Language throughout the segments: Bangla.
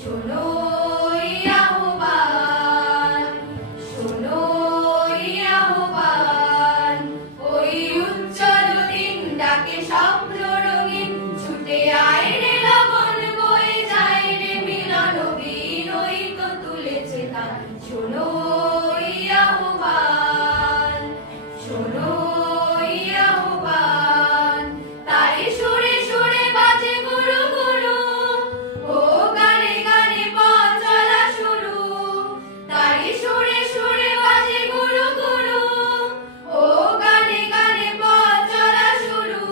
শোনো এই আহ্বান, শোনো এই আহ্বান, ওই উজ্জ্বল দিন ডাকে স্বপ্ন রঙিন, ছুটে আয় রে লগন বয়ে যায় রে মিলন বীর, ওই তো তুলেছে তান। শোনো এই আহ্বান, শোনো এই আহ্বান, তারে সুরে সুরে বাজে গুরু গুরু, ও গানে গানে পথ চলা শুরু। তারে সুরে সুরে বাজে গুরু গুরু, ও গানে গানে পথ চলা শুরু।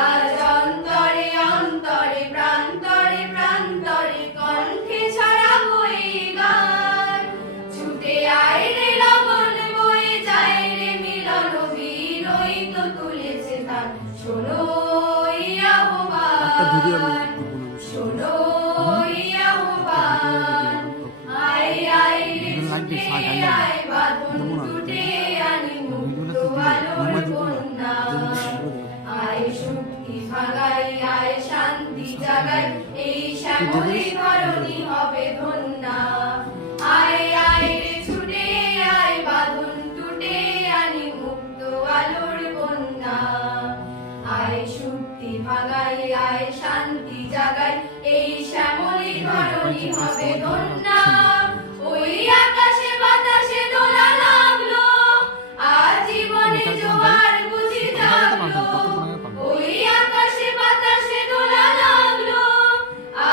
আজ অন্তরে অন্তরে প্রান্তরে প্রান্তরে কণ্ঠে ছড়াবো এই গান, ছুটে আয় রে লগন বয়ে যায় রে মিলন বীর, ওই তো তুলেছে তান। শোনো এই আহ্বান, শোনো এই আহ্বান, আয় আয় রে ছুটে আয় বাঁধন টুটে আনি মুক্ত আলোর বন্যা। আয় শক্তি ভাগাই আয় শান্তি জাগাই, এই শ্যামলী ধরণী হবে ধন্যা। আয় আয় রে ছুটে আয় বাঁধন টুটে আনি মুক্ত আলোর বন্যা। আয় শক্তি ভাগাই আয় শান্তি জাগাই, এই শ্যামলী ধরণী হবে ধন্যা। ওই আকাশে বাতাসে দোলা লাগলো, আজীবনে জোয়ার বুঝি জাগলো। ওই আকাশে বাতাসে দোলা লাগলো,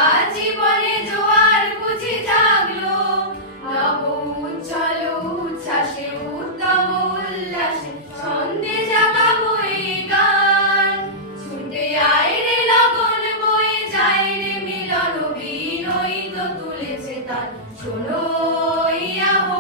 আজীবনে জোয়ার বুঝি জাগলো। নব উজ্জ্বল উচ্ছ্বাসে উত্তম উল্লাসে ছন্দে জাগাবো এই গান, ছুটে আয় রে লগন বয়ে যায় রে মিলন বীর, ওই তো তুলেছে তান। শোনো এই আহ্বান।